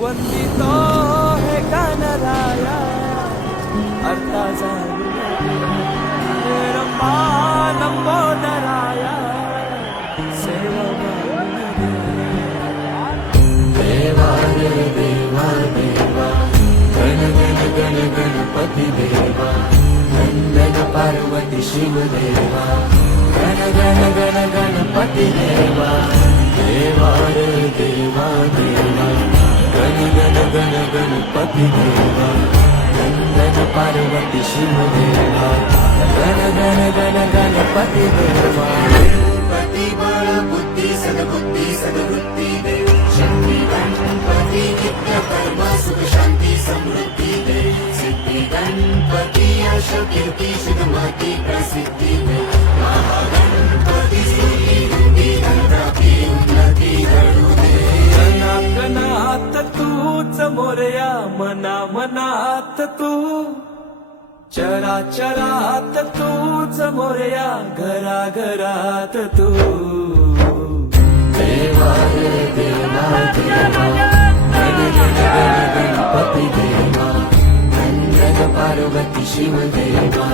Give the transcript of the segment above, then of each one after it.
वंदितो हे गणराया अर्था लंबोदराया सेवा देवा रे देवा देवा गण गण गण गणपती देवा नंदन पार्वती शिव देवा गण गण गण गणपती देवा देवा रे देवा देवा गण गण गण गणपती देवा नंदन पार्वती शिव देवा गण गण गण गणपती देवा गणपती बळ बुद्धी सद्बुद्धी देव शक्ती गणपती नित्य कर्म सुख शांती समृद्धी दे सिद्धी गणपती यश कीर्ती सिद्धमती प्रसिद्धी दे महागणपती स्तुती रुदी धनप्राप्ती उन्नती घडू दे गणात तूच मोरया मना मनात तू चराचरात तूच मोरया घरा घरात तू देवा रे देवा देवा गण गण गण गणपती देवा नंदन पार्वती शिव देवा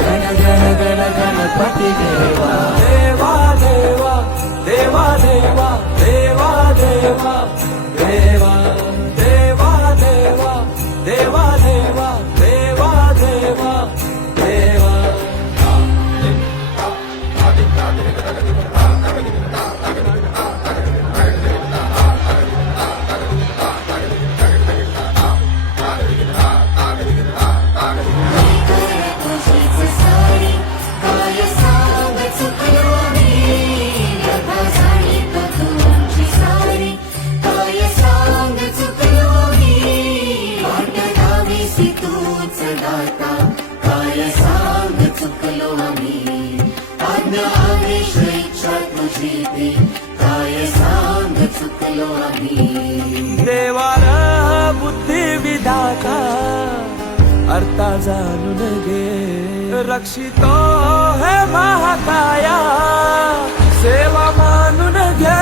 गण गण गण गणपती देवा देवा देवा देवा देवा देवा देवा देवा देवा देवा देवा देवा देवा देवा देवा देवार बुद्धी विधाता अर्था जाणून घे रक्षितो हे महाकाया सेवा मानून घे